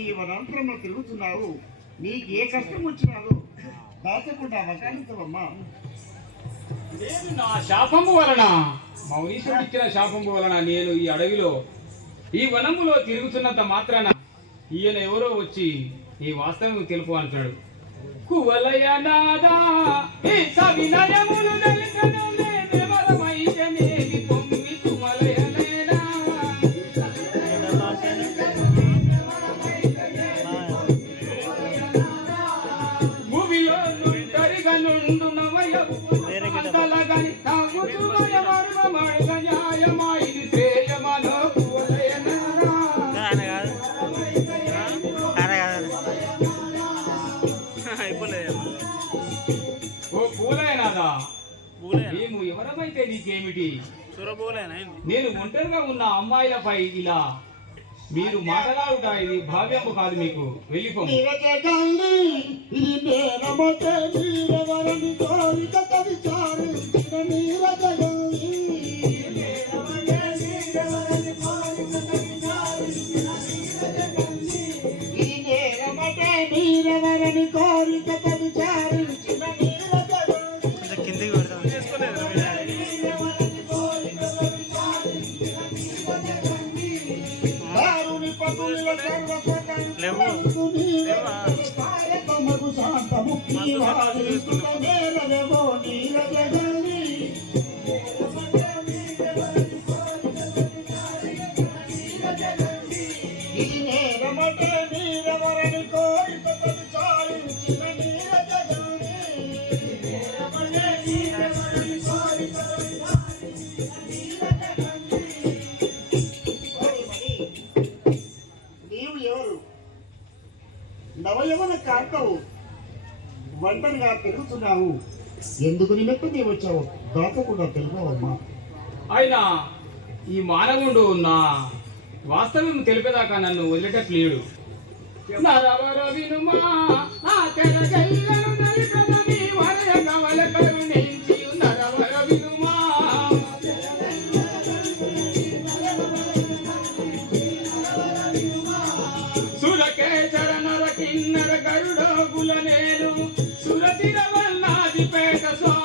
నిమిత్తమై వనాంతరంలో తిరుగుతున్నావు. నీకు ఏ కష్టం వచ్చినాదో దాచకుండా అవకాశించవమ్మా నేను నా శాపము వలన మౌనీశుడు ఇచ్చిన శాపము వలన నేను ఈ అడవిలో ఈ వనములో తిరుగుతున్నంత మాత్రాన ఈయన ఎవరో వచ్చి ఈ వాస్తవం తెలుపు అంటాడు కువలయనాదా ఈ సవినయములు మేము ఎవరమైతే నీకేమిటి నేను ఒంటరిగా ఉన్న అమ్మాయిలపై ఇలా మీరు మాట్లాడుట ఇది భావ్యము కాదు మీకు వెళ్ళిపో శాంతము ఈ వారిస్తున్న నిమిత్తం ఒంటరిగా పెరుగుతున్నావు. ఎందుకు నిమిత్తం నీవు వచ్చావు? దాచకుండా తెలుపవమ్మా ఆయన ఈ మానవుడు నా వాస్తవం తెలిపేదాకా నన్ను వదిలేటట్లేడు నరవర వినుమా, America, so